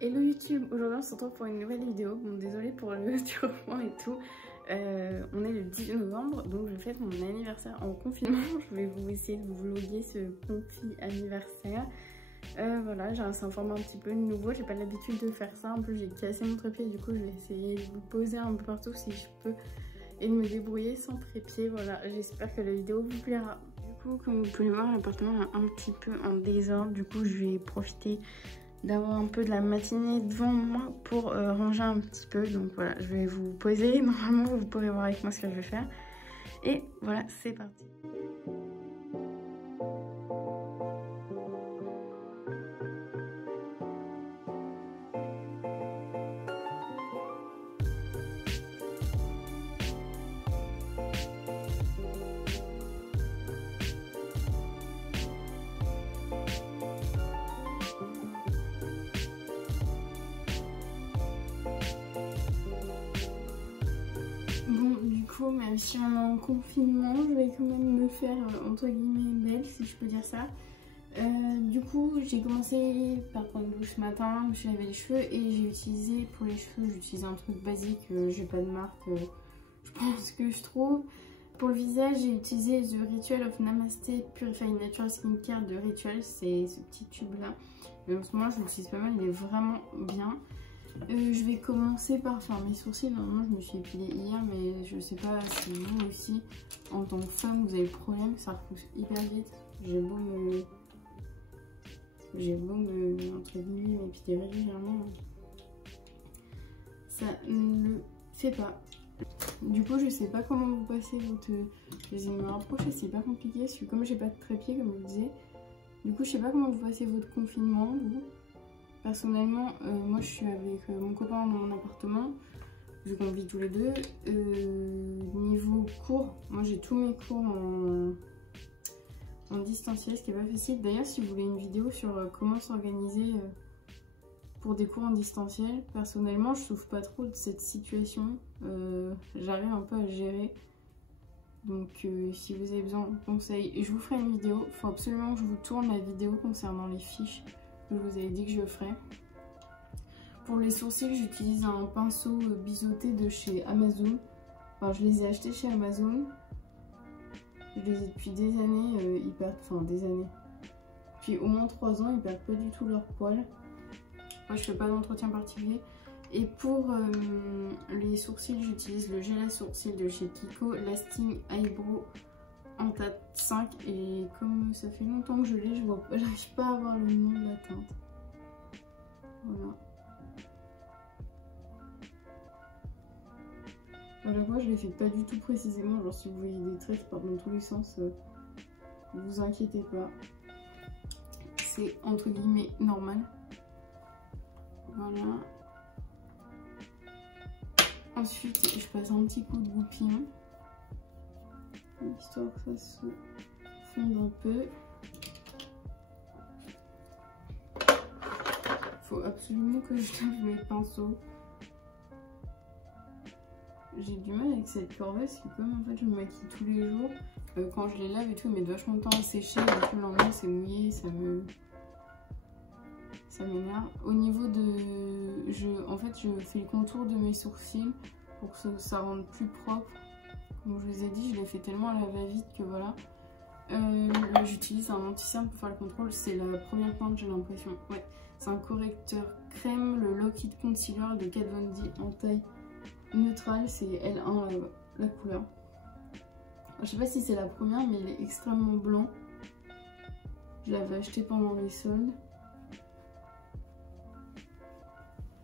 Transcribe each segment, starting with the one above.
Hello YouTube, aujourd'hui on se retrouve pour une nouvelle vidéo. Bon, désolée pour le durement et tout. On est le 10 novembre, donc je fête mon anniversaire en confinement. Je vais vous essayer de vous vlogger ce confi anniversaire. Voilà, c'est un format un petit peu nouveau, j'ai pas l'habitude de faire ça. En plus j'ai cassé mon trépied, du coup je vais essayer de vous poser un peu partout si je peux et de me débrouiller sans trépied. Voilà, j'espère que la vidéo vous plaira. Du coup, comme vous pouvez voir, l'appartement est un petit peu en désordre. Du coup je vais profiter d'avoir un peu de la matinée devant moi pour ranger un petit peu. Donc voilà, je vais vous poser. Normalement, vous pourrez voir avec moi ce que je vais faire. Et voilà, c'est parti. Même si on est en confinement, je vais quand même me faire entre guillemets belle, si je peux dire ça. Du coup, j'ai commencé par prendre une douche ce matin, je me suis lavé les cheveux et j'ai utilisé pour les cheveux, j'utilise un truc basique, j'ai pas de marque, je pense que je trouve. Pour le visage, j'ai utilisé The Ritual of Namaste Purifying Natural Skincare de Ritual, c'est ce petit tube là. Mais en ce moment, je l'utilise pas mal, il est vraiment bien. Je vais commencer par faire mes sourcils. Normalement je me suis épilée hier, mais je sais pas si vous aussi en tant que femme vous avez le problème, ça repousse hyper vite. J'ai beau me entre guillemets m'épiler régulièrement, ça ne le fait pas. Du coup je sais pas comment vous passez votre... Je vais essayer de me rapprocher, c'est hyper compliqué parce que comme j'ai pas de trépied comme je vous disais, du coup je sais pas comment vous passez votre confinement vous. Personnellement, moi je suis avec mon copain dans mon appartement, vu qu'on vit tous les deux. Niveau cours, moi j'ai tous mes cours en distanciel, ce qui est pas facile. D'ailleurs, si vous voulez une vidéo sur comment s'organiser pour des cours en distanciel, personnellement je souffre pas trop de cette situation. J'arrive un peu à gérer. Donc si vous avez besoin de conseils, je vous ferai une vidéo. Il faut absolument que je vous tourne la vidéo concernant les fiches. Je vous avais dit que je le ferais. Pour les sourcils, j'utilise un pinceau biseauté de chez Amazon. Enfin, je les ai achetés chez Amazon. Je les ai depuis des années. Ils perdent, enfin des années. Depuis au moins 3 ans, ils perdent pas du tout leur poil. Moi, je fais pas d'entretien particulier. Et pour les sourcils, j'utilise le gel à sourcils de chez Kiko, Lasting Eyebrow en teinte 5, et comme ça fait longtemps que je l'ai, j'arrive pas à avoir le nom de la teinte. Voilà. À la fois je les fais pas du tout précisément, genre si vous voyez des traits qui partent dans tous les sens, ne vous inquiétez pas. C'est entre guillemets normal. Voilà. Ensuite je passe un petit coup de goupillon, histoire que ça se fonde un peu. Faut absolument que je lave mes pinceaux. J'ai du mal avec cette corvée parce que comme en fait je me maquille tous les jours, quand je les lave et tout, ils mettent vachement de temps à sécher, et puis le lendemain c'est mouillé, ça m'énerve. Au niveau de... En fait je fais le contour de mes sourcils pour que ça rende plus propre. Comme je vous ai dit, je l'ai fait tellement à la va-vite que voilà. J'utilise un anti-cerne pour faire le contrôle. C'est la première teinte, j'ai l'impression. Ouais, c'est un correcteur crème, le Lock It Concealer de Kat Von D en taille neutrale. C'est L1 la couleur. Je sais pas si c'est la première, mais il est extrêmement blanc. Je l'avais acheté pendant les soldes.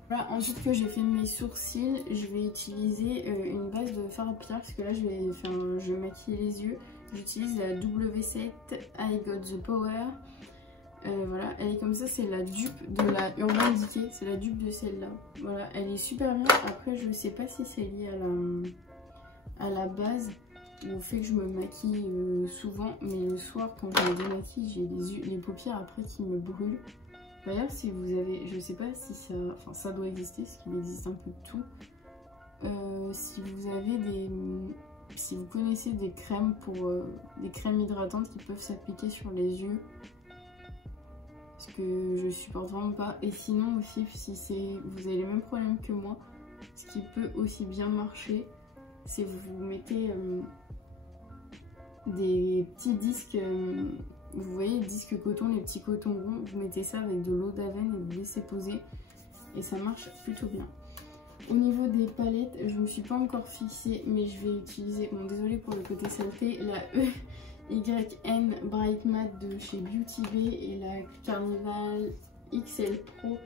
Voilà, ensuite que j'ai fait mes sourcils, je vais utiliser une base de fard à pierre parce que là je vais maquiller les yeux. J'utilise la W7 I Got The Power. Voilà, elle est comme ça, c'est la dupe de la Urban Decay, c'est la dupe de celle-là. Voilà, elle est super bien. Après, je sais pas si c'est lié à la base ou au fait que je me maquille souvent, mais le soir quand je me démaquille, j'ai les paupières après qui me brûlent. D'ailleurs, si vous avez, je sais pas si ça, enfin ça doit exister, parce qu'il existe un peu de tout. Si vous avez si vous connaissez des crèmes des crèmes hydratantes qui peuvent s'appliquer sur les yeux, parce que je supporte vraiment pas. Et sinon aussi, si vous avez les mêmes problèmes que moi, ce qui peut aussi bien marcher, c'est vous mettez des petits disques, vous voyez les disques coton, les petits cotons ronds, vous mettez ça avec de l'eau d'Avène et vous laissez poser et ça marche plutôt bien. Au niveau des palettes, je ne me suis pas encore fixée, mais je vais utiliser, bon désolé pour le côté saleté, la EYN Bright Matte de chez Beauty Bay et la Carnival XL Pro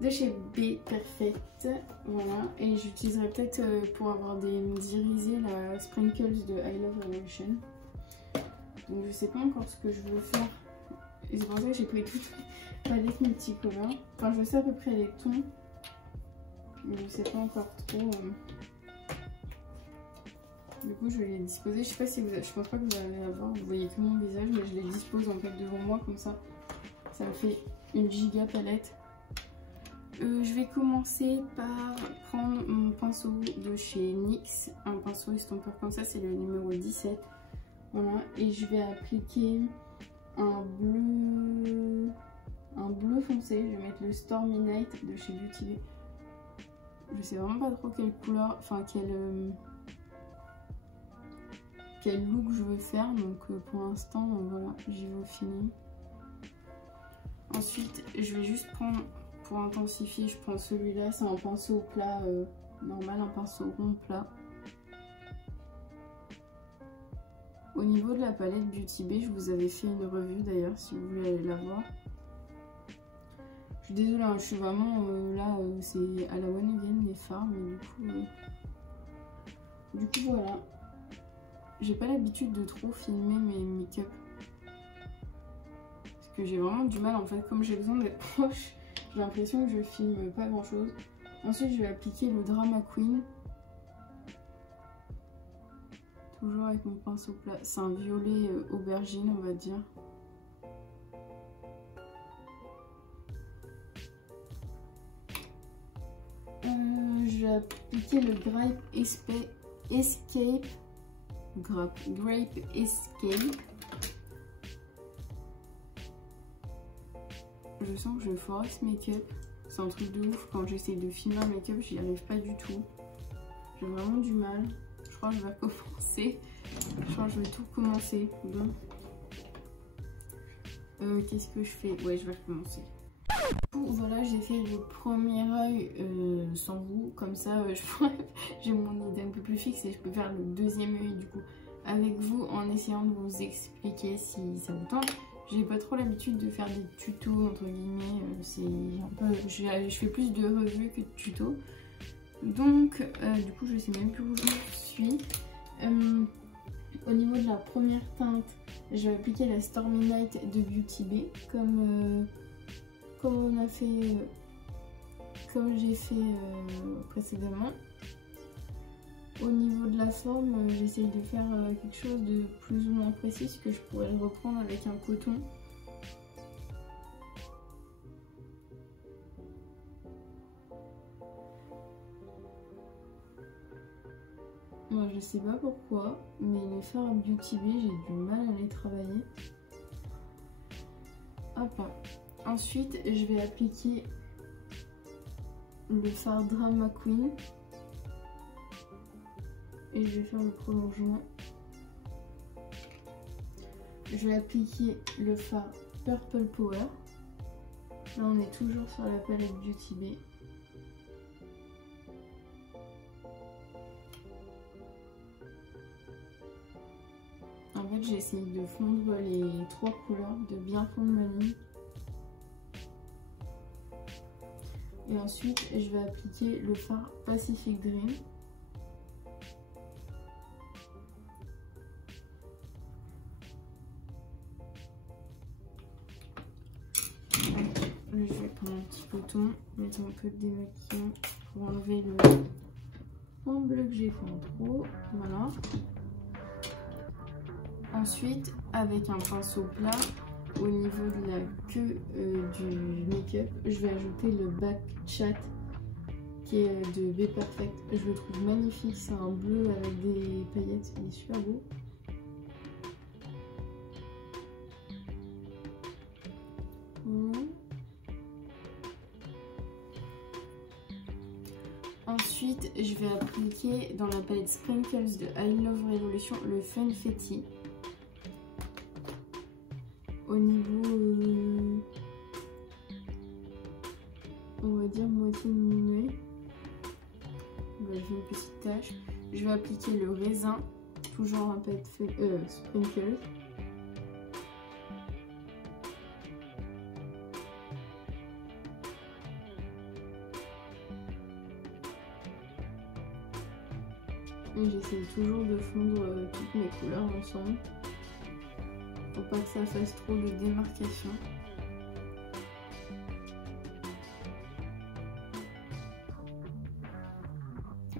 de chez B Perfect. Voilà, et j'utiliserai peut-être pour avoir des irisés la Sprinkles de I Love Revolution. Donc je sais pas encore ce que je veux faire. Et c'est pour ça que j'ai pris toutes les palettes multicolores. Enfin je sais à peu près les tons. Mais je sais pas encore trop. Du coup je vais les disposer. Je sais pas si vous avez... Je pense pas que vous allez la voir. Vous voyez que mon visage. Mais je les dispose en fait devant moi comme ça. Ça me fait une giga palette. Je vais commencer par prendre mon pinceau de chez NYX. Un pinceau estompeur comme ça. C'est le numéro 17. Voilà, et je vais appliquer un bleu foncé. Je vais mettre le Stormy Night de chez Beauty Bay. Je sais vraiment pas trop quelle couleur, enfin quel look je veux faire. Donc pour l'instant, voilà, j'y vais au feeling. Ensuite, je vais juste prendre, pour intensifier, je prends celui-là. C'est un pinceau plat normal, un pinceau rond plat. Au niveau de la palette Beauty Bay, je vous avais fait une revue d'ailleurs, si vous voulez aller la voir. Je suis désolée, hein, je suis vraiment là, c'est à la one again les fards, mais du coup voilà. J'ai pas l'habitude de trop filmer mes make-up. Parce que j'ai vraiment du mal en fait, comme j'ai besoin d'être proche, j'ai l'impression que je filme pas grand chose. Ensuite, je vais appliquer le Drama Queen. Toujours avec mon pinceau plat. C'est un violet aubergine, on va dire. Je vais appliquer le Grape Escape. Grape Escape. Je sens que je vais foirer ce make-up. C'est un truc de ouf. Quand j'essaie de filmer un make-up, j'y arrive pas du tout. J'ai vraiment du mal. Je crois que je vais recommencer. Je crois que je vais tout recommencer. Bon. Qu'est-ce que je fais? Ouais, je vais recommencer. Du coup, voilà, j'ai fait le premier œil sans vous. Comme ça, j'ai mon idée un peu plus fixe et je peux faire le deuxième œil du coup avec vous en essayant de vous expliquer si ça vous tente. J'ai pas trop l'habitude de faire des tutos entre guillemets. C'est un peu, je fais plus de revues que de tutos. Donc, du coup, je sais même plus où je suis. Au niveau de la première teinte, je vais appliquer la Stormy Night de Beauty Bay, comme on a fait, comme j'ai fait précédemment. Au niveau de la forme, j'essaye de faire quelque chose de plus ou moins précis, que je pourrais le reprendre avec un coton. Moi, je sais pas pourquoi, mais les fards Beauty Bay, j'ai du mal à les travailler. Hop là. Ensuite, je vais appliquer le fard Drama Queen. Et je vais faire le prolongement. Je vais appliquer le fard Purple Power. Là, on est toujours sur la palette Beauty Bay. En fait, j'ai essayé de fondre les trois couleurs, de bien fondre ma ligne. Et ensuite, je vais appliquer le fard Pacific Dream. Je vais prendre un petit coton, mettre un peu de démaquillant pour enlever le point bleu que j'ai fait en trop. Voilà. Ensuite, avec un pinceau plat, au niveau de la queue du make-up, je vais ajouter le Back Chat qui est de B Perfect. Je le trouve magnifique, c'est un bleu avec des paillettes, il est super beau. Voilà. Ensuite, je vais appliquer dans la palette Sprinkles de I Love Revolution le Funfetti. Au niveau, on va dire moitié de mon œil. Voilà, j'ai une petite tache. Je vais appliquer le raisin, toujours en palette Sprinkles. Et j'essaie toujours de fondre toutes mes couleurs ensemble pour pas que ça fasse trop de démarcation.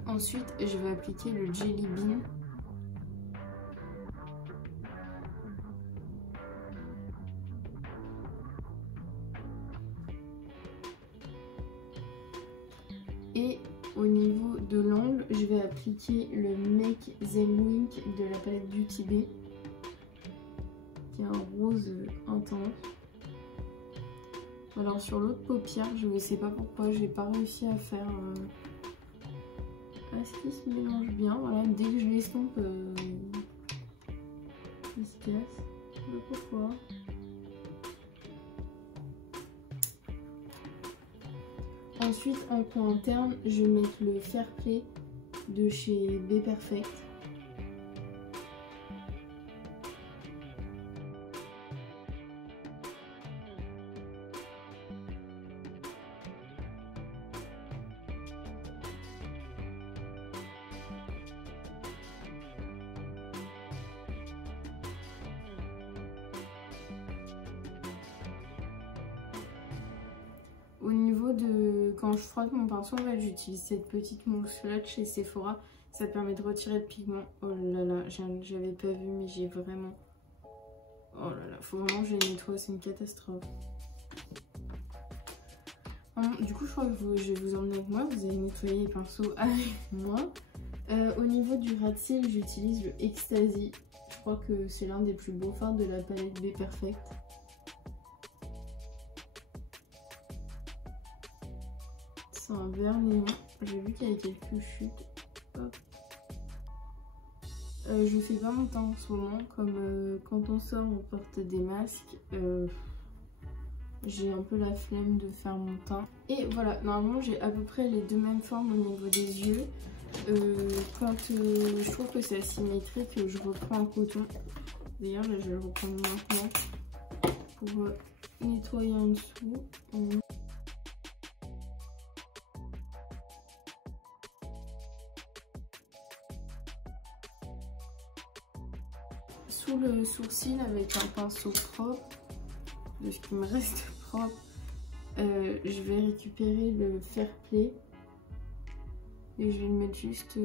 Ensuite, je vais appliquer le Jelly Bean. Et au niveau de l'angle, je vais appliquer le Make Them Wink de la palette Beauty Bay, qui est un rose intense. Alors sur l'autre paupière, je ne sais pas pourquoi, j'ai pas réussi à faire à ce qu'il se mélange bien. Voilà, dès que je l'estompe, il se casse. Je sais pas pourquoi. Ensuite, en coin interne, je vais mettre le Fair Play de chez Be Perfect. Au niveau de... Quand je frotte mon pinceau, en fait, j'utilise cette petite mousse là de chez Sephora. Ça permet de retirer le pigment. Oh là là, j'avais pas vu, mais j'ai vraiment... Oh là là, faut vraiment que je les nettoie, c'est une catastrophe. Du coup, je crois que je vais vous emmener avec moi. Vous allez nettoyer les pinceaux avec moi. Au niveau du ras de cils, j'utilise le Ecstasy. Je crois que c'est l'un des plus beaux fards de la palette Be Perfect. C'est un vert néon. J'ai vu qu'il y avait quelques chutes. Hop. Je fais pas mon teint en ce moment. Comme quand on sort, on porte des masques. J'ai un peu la flemme de faire mon teint. Et voilà, normalement j'ai à peu près les deux mêmes formes au niveau des yeux. Quand je trouve que c'est asymétrique, je reprends un coton. D'ailleurs, là je vais le reprendre maintenant pour nettoyer en dessous. Sous le sourcil avec un pinceau propre, de ce qui me reste propre, je vais récupérer le Fair Play et je vais le mettre juste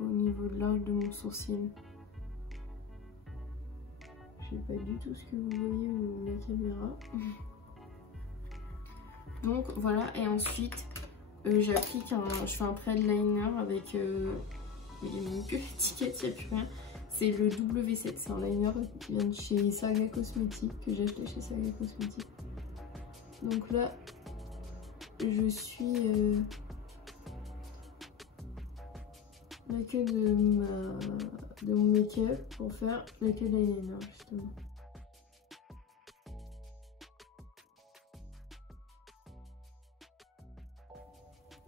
au niveau de l'arche de mon sourcil. Je sais pas du tout ce que vous voyez ou la caméra. Donc voilà, et ensuite j'applique je fais un trait de liner avec il n'y a même plus l'étiquette, il n'y a plus rien. C'est le W7, c'est un liner qui vient de chez Saga Cosmetics, que j'ai acheté chez Saga Cosmetics. Donc là, je suis la queue de mon make-up pour faire la queue de l'eyeliner justement.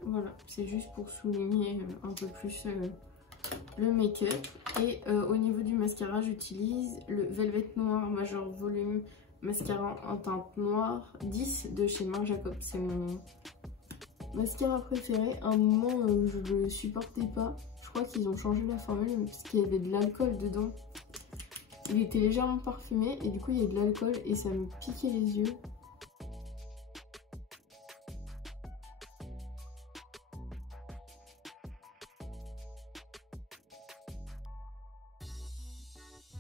Voilà, c'est juste pour souligner un peu plus le make-up. Et au niveau du mascara, j'utilise le Velvet Noir Major Volume Mascara en teinte noire 10 de chez Marc Jacobs. C'est mon mascara préféré. À un moment, je ne le supportais pas. Je crois qu'ils ont changé la formule parce qu'il y avait de l'alcool dedans. Il était légèrement parfumé et du coup, il y a de l'alcool et ça me piquait les yeux.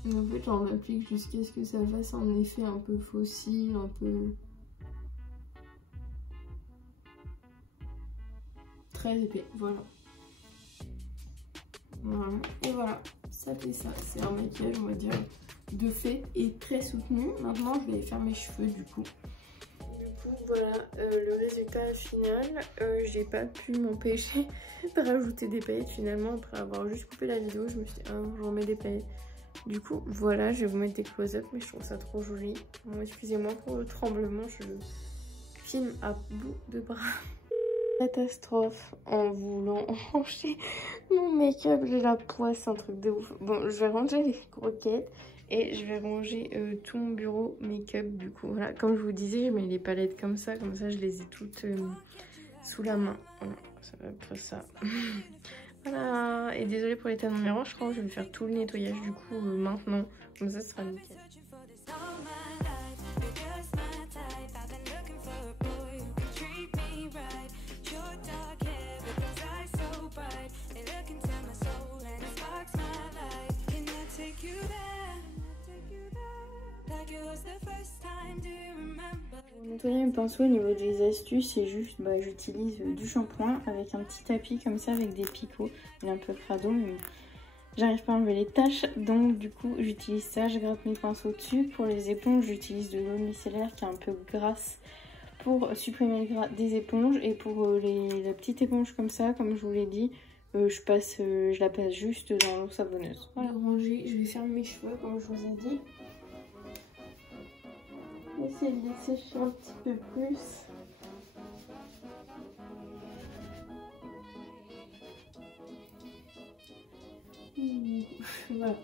En fait, j'en applique jusqu'à ce que ça fasse un effet un peu fossile, un peu très épais. Voilà. Voilà. Et voilà, ça fait ça. C'est un maquillage, on va dire, de fait et très soutenu. Maintenant, je vais faire mes cheveux du coup. coup voilà le résultat final. J'ai pas pu m'empêcher de rajouter des paillettes finalement après avoir juste coupé la vidéo. Je me suis dit ah, je remets des paillettes. Du coup voilà, je vais vous mettre des close-up mais je trouve ça trop joli. Bon, excusez-moi pour le tremblement, je filme à bout de bras. Catastrophe en voulant ranger mon make-up, j'ai la poisse, c'est un truc de ouf. Bon, je vais ranger les croquettes et je vais ranger tout mon bureau make-up. Du coup voilà, comme je vous disais, je mets les palettes comme ça je les ai toutes sous la main. Voilà, ça va être ça. Voilà, et désolée pour l'état de mon miroir, je crois que je vais faire tout le nettoyage du coup maintenant, comme ça ce sera nickel. Pour nettoyer mes pinceaux, au niveau des astuces, c'est juste, j'utilise du shampoing avec un petit tapis comme ça avec des picots. Il est un peu crado, mais j'arrive pas à enlever les taches, donc du coup j'utilise ça, je gratte mes pinceaux dessus. Pour les éponges, j'utilise de l'eau micellaire qui est un peu grasse pour supprimer le gras des éponges. Et pour la petite éponge comme ça, comme je vous l'ai dit, je la passe juste dans l'eau savonneuse. Voilà. Je vais faire mes cheveux comme je vous ai dit. Essayer de les sécher un petit peu plus. Voilà.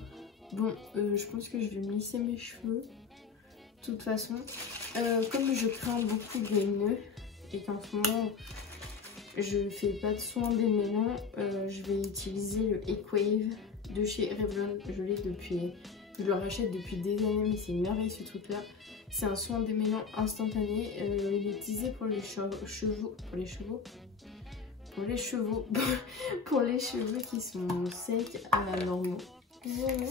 Bon, je pense que je vais me lisser mes cheveux. De toute façon, comme je crains beaucoup les nœuds et qu'en ce moment je fais pas de soin démêlant, je vais utiliser le Equave de chez Revlon. Je le rachète depuis des années, mais c'est une merveille ce truc là. C'est un soin démêlant instantané. Il est utilisé pour les cheveux pour les cheveux qui sont secs à la normaux. Voilà.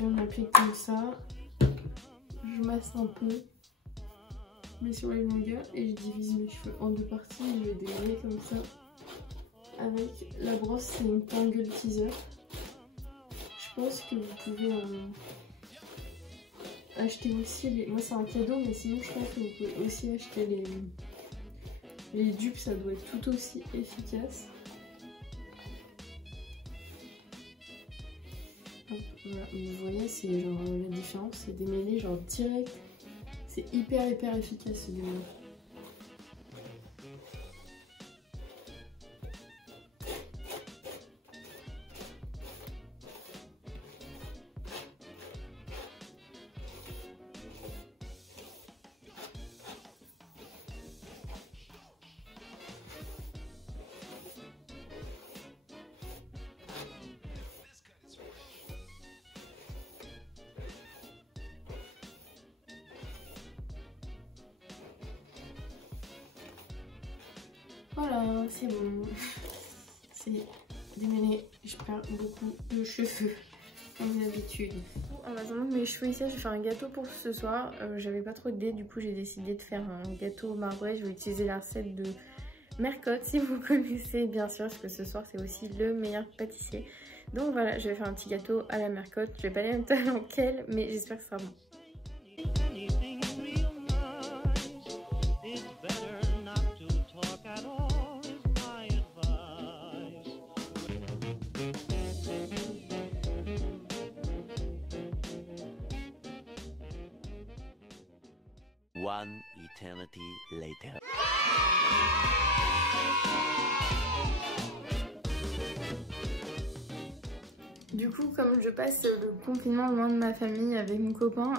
On applique comme ça. Je masse un peu, mais sur les longueurs, et je divise mes cheveux en deux parties. Je vais dérouler comme ça avec la brosse. C'est une Tangle Teaser. Je pense que vous pouvez acheter aussi les... Moi c'est un cadeau, mais sinon je pense que vous pouvez aussi acheter les dupes, ça doit être tout aussi efficace. Hop, voilà, vous voyez, c'est genre la différence, c'est démêlé genre direct. C'est hyper efficace ce démêlage. Voilà, c'est bon. C'est démêlé. Je perds beaucoup de cheveux, comme d'habitude. En attendant mes cheveux ici, je vais faire un gâteau pour ce soir. J'avais pas trop d'idées, du coup j'ai décidé de faire un gâteau au marbré. Je vais utiliser la recette de Mercotte, si vous connaissez bien sûr, parce que ce soir c'est aussi le meilleur pâtissier. Donc voilà, je vais faire un petit gâteau à la Mercotte. Je vais pas aller dans quel, mais j'espère que ça sera bon. One eternity later. Du coup, comme je passe le confinement loin de ma famille avec mon copain,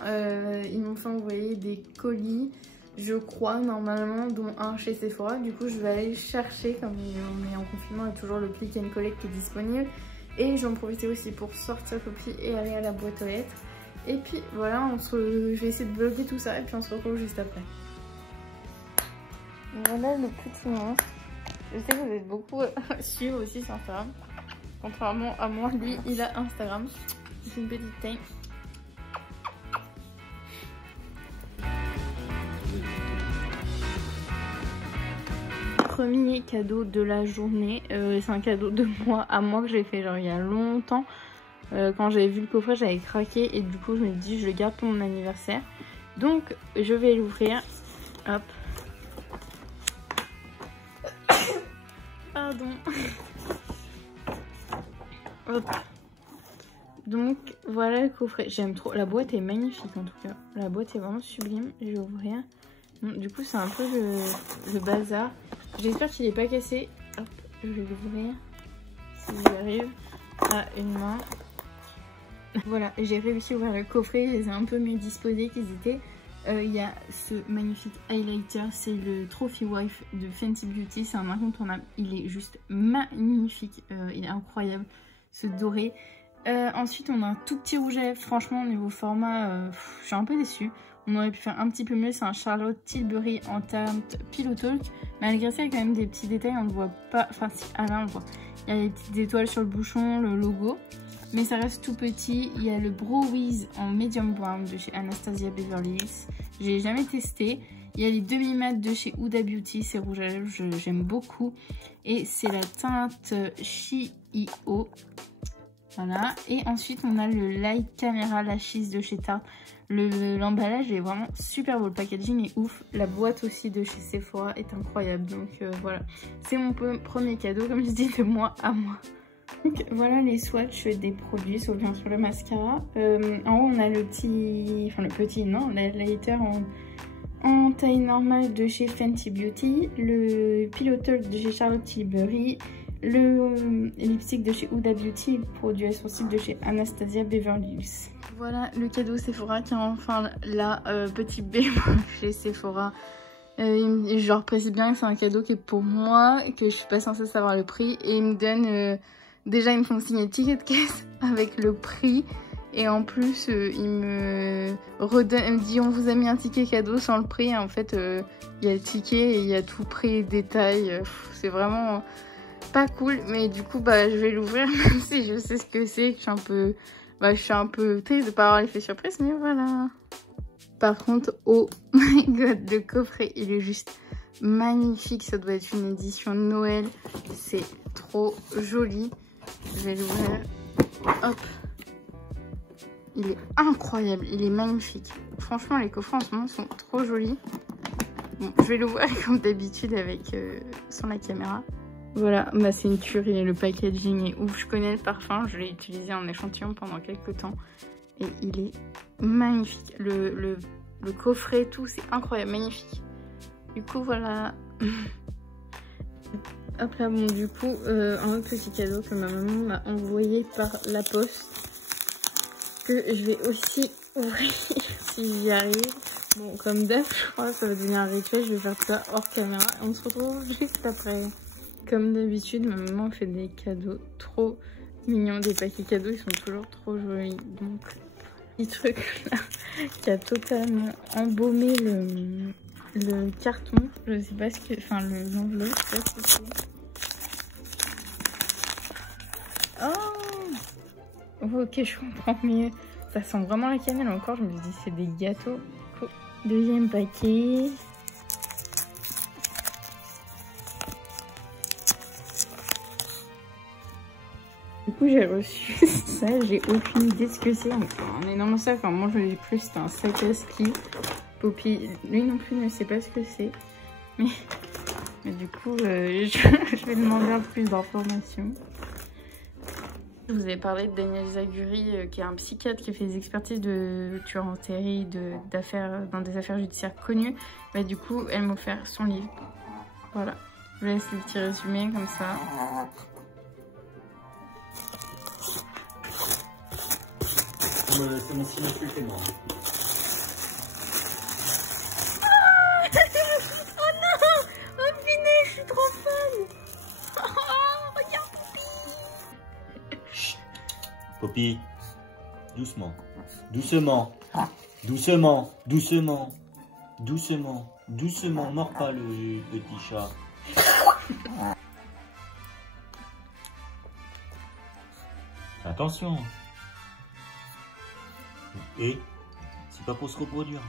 ils m'ont fait envoyer des colis, je crois, normalement, dont un chez Sephora. Du coup, je vais aller chercher, comme on est en confinement, il y a toujours le click and collect qui est disponible. Et j'en profitais aussi pour sortir le pli et aller à la boîte aux lettres. Et puis voilà, je vais essayer de vlogger tout ça et puis on se retrouve juste après. Voilà le petit monstre. Je sais que vous êtes beaucoup à suivre aussi sur Instagram. Contrairement à moi, lui il a Instagram. C'est une petite taille. Premier cadeau de la journée. C'est un cadeau de moi à moi que j'ai fait genre il y a longtemps. Quand j'avais vu le coffret, j'avais craqué et du coup je me dis je le garde pour mon anniversaire. Donc je vais l'ouvrir. Hop. Pardon. Hop. Donc voilà le coffret. J'aime trop. La boîte est magnifique en tout cas. La boîte est vraiment sublime. Je vais ouvrir. Bon, du coup c'est un peu le bazar. J'espère qu'il n'est pas cassé. Hop, je vais l'ouvrir. Si j'y arrive. À une main. Voilà, j'ai réussi à ouvrir le coffret. Je les ai un peu mieux disposés qu'ils étaient. Il y a ce magnifique highlighter, c'est le Trophy Wife de Fenty Beauty, c'est un incontournable, il est juste magnifique, il est incroyable, ce doré. Ensuite on a un tout petit rouge à lèvres, franchement au niveau format, je suis un peu déçue. On aurait pu faire un petit peu mieux, c'est un Charlotte Tilbury en teinte Pillow Talk. Malgré ça il y a quand même des petits détails, on ne voit pas, enfin si, à là on voit. Il y a des petites étoiles sur le bouchon, le logo. Mais ça reste tout petit. Il y a le Brow Wiz en medium brown de chez Anastasia Beverly Hills. Je l'ai jamais testé. Il y a les demi-mat de chez Huda Beauty. C'est rouge à lèvres, j'aime beaucoup. Et c'est la teinte Chi-I-O. Voilà. Et ensuite, on a le Light Camera Lashes de chez Tarte. L'emballage est vraiment super beau. Le packaging est ouf. La boîte aussi de chez Sephora est incroyable. Donc voilà. C'est mon premier cadeau, comme je dis, de moi à moi. Donc voilà les swatchs des produits, sauf bien sûr le mascara. En haut on a le highlighter en taille normale de chez Fenty Beauty, le Pillow Talk de chez Charlotte Tilbury, le lipstick de chez Huda Beauty et le produit à sourcils de chez Anastasia Beverly Hills. Voilà le cadeau Sephora qui est enfin là, petit B chez Sephora. Je leur précise bien que c'est un cadeau qui est pour moi, que je suis pas censée savoir le prix, et ils me donnent... Déjà, ils me font signer le ticket de caisse avec le prix. Et en plus, ils me disent on vous a mis un ticket cadeau sans le prix. Et en fait, il y a le ticket et il y a tout prix, détail. C'est vraiment pas cool. Mais du coup, je vais l'ouvrir même si je sais ce que c'est. Je suis un peu triste de ne pas avoir l'effet surprise. Mais voilà. Par contre, oh my god, le coffret, il est juste magnifique. Ça doit être une édition de Noël. C'est trop joli. Je vais l'ouvrir. Hop. Il est incroyable. Il est magnifique. Franchement, les coffrets en ce moment sont trop jolis. Bon, je vais l'ouvrir comme d'habitude avec sur la caméra. Voilà, c'est une tuerie. Le packaging est ouf. Je connais le parfum. Je l'ai utilisé en échantillon pendant quelques temps. Et il est magnifique. Le coffret, tout, c'est incroyable. Magnifique. Du coup, voilà. Hop là, bon du coup, un autre petit cadeau que ma maman m'a envoyé par la poste, que je vais aussi ouvrir si j'y arrive. Bon, comme d'hab, je crois que ça va devenir un rituel, je vais faire ça hors caméra. On se retrouve juste après. Comme d'habitude, ma maman fait des cadeaux trop mignons, des paquets cadeaux, ils sont toujours trop jolis. Donc, petit truc là, qui a totalement embaumé le carton, je sais pas ce que, enfin l'enveloppe, je sais pas ce que c'est. Oh, ok, je comprends mieux. Ça sent vraiment la cannelle encore, je me dis c'est des gâteaux. Cool. Deuxième paquet. Du coup j'ai reçu ça, j'ai aucune idée de ce que c'est. Un énorme sac, enfin moi je l'ai cru c'était un sac à ski. Poppy, lui non plus ne sait pas ce que c'est. Mais du coup, je vais demander un peu plus d'informations. Je vous ai parlé de Daniel Zaguri, qui est un psychiatre qui fait des expertises de tueurs en série, dans des affaires judiciaires connues. Mais du coup, elle m'a offert son livre. Voilà. Je vous laisse le petit résumé comme ça. C'est mon signe insulté, moi. Poppy, doucement, doucement, doucement, doucement, doucement, doucement, mords pas le petit chat. Attention. Et c'est pas pour se reproduire.